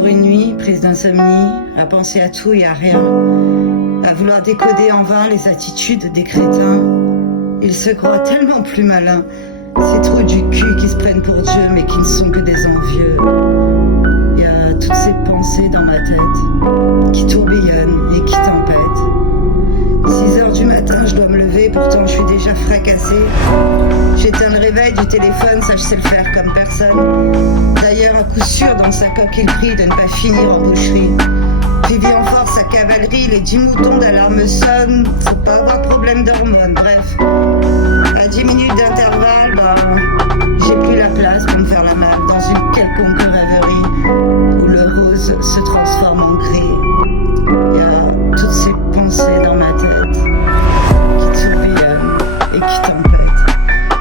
Encore une nuit, prise d'insomnie, à penser à tout et à rien, à vouloir décoder en vain les attitudes des crétins. Ils se croient tellement plus malins, ces trous du cul qui se prennent pour Dieu mais qui ne sont que des envieux. Il y a toutes ces pensées dans ma tête, qui tourbillonnent et qui tempêtent. 6h du matin, je dois me lever, pourtant je suis déjà fracassée. J'éteins le réveil du téléphone, ça je sais le faire comme personne. D'ailleurs, à coup sûr, dans sa coquille prie de ne pas finir en boucherie. Vivi en force à cavalerie, les 10 moutons d'alarme sonnent. Faut pas avoir problème d'hormones, bref. À 10 minutes d'intervalle, j'ai plus la place pour me faire la malle dans une quelconque rêverie où le rose se transforme en gris. Il y a toutes ces pensées dans ma tête qui tourbillonnent et qui tempêtent.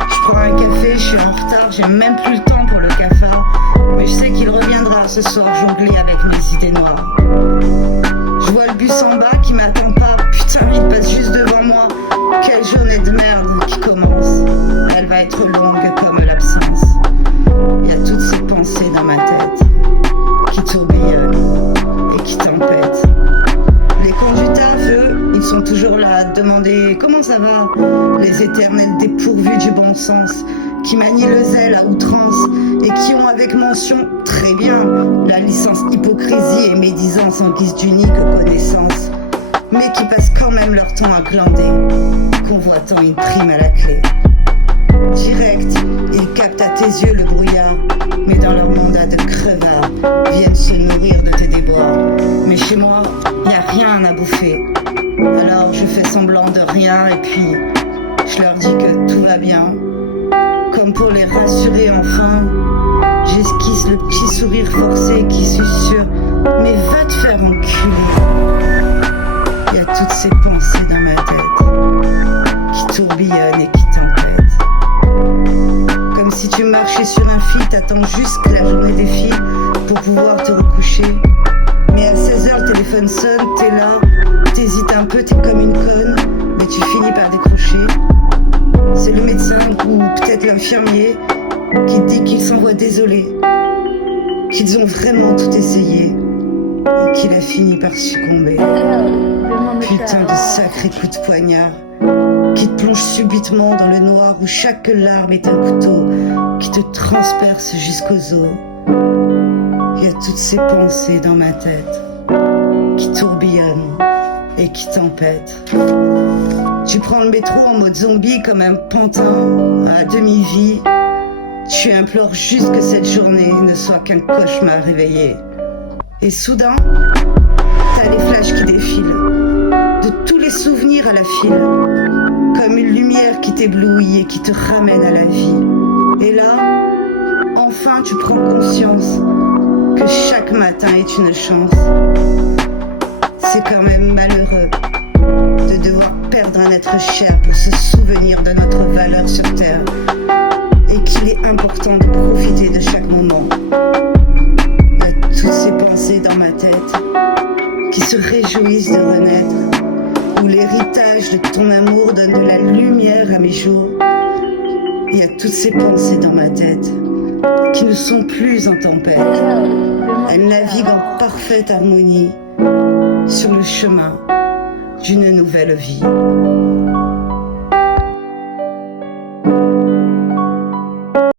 Je prends un café, je suis en retard, j'ai même plus le temps pour le cafard. Mais je sais qu'il reviendra ce soir jongler avec mes idées noires. Je vois le bus en bas qui m'attend pas. Putain, il passe juste devant moi. Quelle journée de merde qui commence. Elle va être longue comme l'absence. Il y a toutes ces pensées dans ma tête qui tourbillonnent et qui tempêtent. Les cons du taf, eux, ils sont toujours là à demander comment ça va. Les éternels dépourvus du bon sens qui manient le zèle à outrance et qui ont avec mention très bien la licence hypocrisie et médisance en guise d'unique connaissance, mais qui passent quand même leur temps à glander, convoitant une prime à la clé. Direct, ils captent à tes yeux le brouillard, mais dans leur mandat de crevard, viennent se nourrir de tes déboires. Mais chez moi, y a rien à bouffer. Alors je fais semblant de rien et puis je leur dis que tout va bien. Comme pour les rassurer enfin, j'esquisse le petit sourire forcé qui susurre « Mais va te faire enculer !» Il y a toutes ces pensées dans ma tête qui tourbillonnent et qui tempêtent. Comme si tu marchais sur un fil, t'attends juste que la journée défile pour pouvoir te recoucher. Mais à 16h, le téléphone sonne, t'es là, t'hésites un peu, t'es comme une conne, mais tu finis par décrocher. C'est le médecin ou peut-être l'infirmier qui dit qu'il s'envoie désolé, qu'ils ont vraiment tout essayé et qu'il a fini par succomber. Putain de sacré coup de poignard qui te plonge subitement dans le noir où chaque larme est un couteau qui te transperce jusqu'aux os. Il y a toutes ces pensées dans ma tête qui tourbillonnent et qui tempêtent. Tu prends le métro en mode zombie comme un pantin à demi-vie. Tu implores juste que cette journée ne soit qu'un cauchemar réveillé. Et soudain, t'as les flashs qui défilent, de tous les souvenirs à la file, comme une lumière qui t'éblouit et qui te ramène à la vie. Et là, enfin tu prends conscience que chaque matin est une chance. C'est quand même malheureux de devoir perdre un être cher pour se souvenir de notre valeur sur terre et qu'il est important de profiter de chaque moment. Il y a toutes ces pensées dans ma tête qui se réjouissent de renaître, où l'héritage de ton amour donne de la lumière à mes jours. Il y a toutes ces pensées dans ma tête qui ne sont plus en tempête. Elles naviguent en parfaite harmonie sur le chemin d'une nouvelle vie.